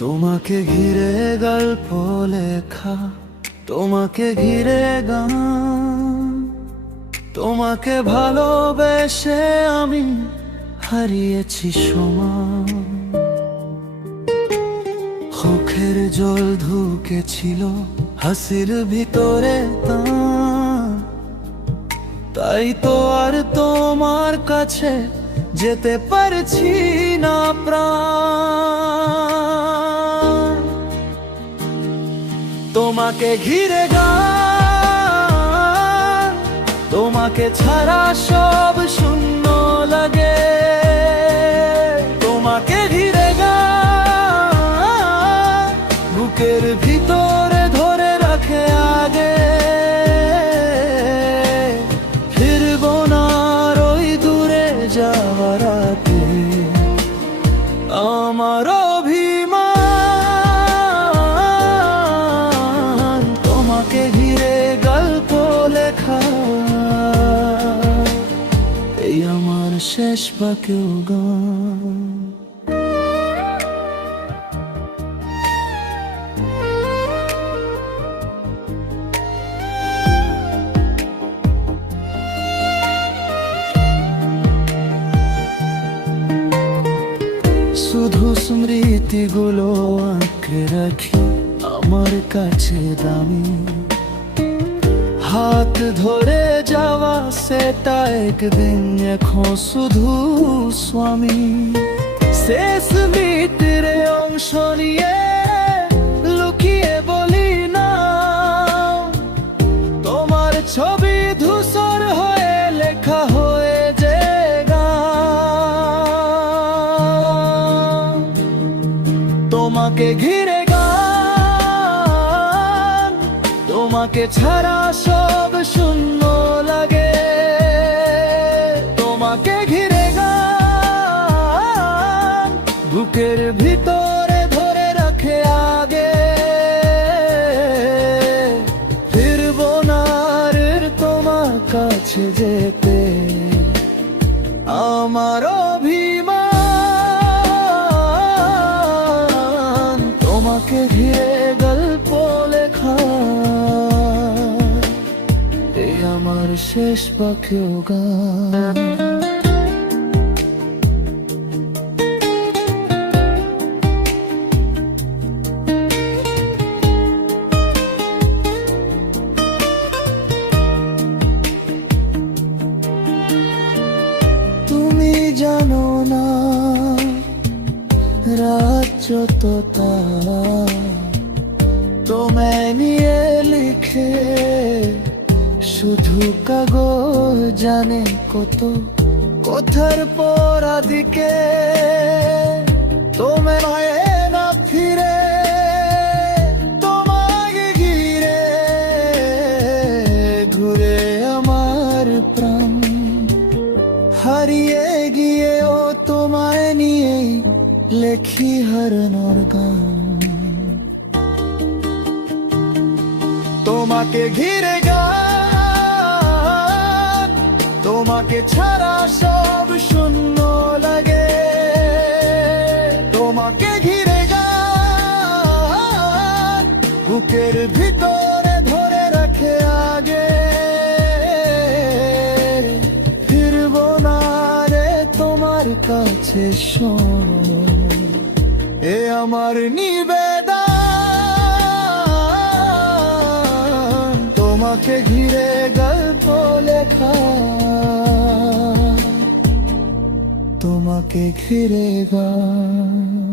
তোমাকে ঘিরে গল্প লেখা, তোমাকে ঘিরে গান, তোমাকে ভালোবেসে আমি হারিয়েছি সময়। চোখের জল ঢুকেছিল হাসির ভিতরে, তাই তো আর তোমার কাছে যেতে পারছি না প্রাণ। তোমাকে ঘিরে গান, তোমাকে ছাড়া সব শূন্য লাগে। তোমাকে ঘিরে গান, বুকের ভিতরে ধরে রাখে আগে। ফিরবো না ওই দূরে যাওয়ার রাতে, আমার অভিমান তোমাকে ঘিরে গল্প লেখা, এই আমার শেষ বাক্যও গান। শুধু স্মৃতিগুলো আঁকড়ে রাখি আমার কাছে দামি। হাত ধরে যাওয়া সেটা একদিন এখন শুধু স্বামী। শেষ ভিতরে অংশ নিয়ে লুকিয়ে বলি না, তোমার ছবি ধূসর হয়ে লেখা হয়ে যে গান। তোমাকে ঘিরে গান, তোমাকে ছাড়া সব শূন্য লাগে। তোমাকে ঘিরে গান, বুকের ভিতরে ধরে রাখে আগে। ফিরবো না আর তোমার কাছে যেতে, আমার অভিমান তোমাকে ঘিরে গল্প লেখা, এই আমার শেষ বাক্যও গান। তুমি জানো না রাত যত তোমায় নিয়ে লিখে, শুধু কাগজ জানে কত কথার পরাধিকে। তোমায় না ফিরে তোমাকে ঘিরে ঘুরে আমার প্রাণ হারিয়ে গিয়েও তোমায় নিয়েই লেখি হারানোর গান। তোমাকে ঘিরে গান, তোমাকে ছাড়া সব শূন্য লাগে। তোমাকে ঘিরে গান, বুকের ভিতরে ধরে রাখে আগে। ফিরবো না রে তোমার কাছে শোনো, এ আমার নিবেদন। তোমাকে ঘিরে গল্প লেখা, তোমাকে ঘিরে গান।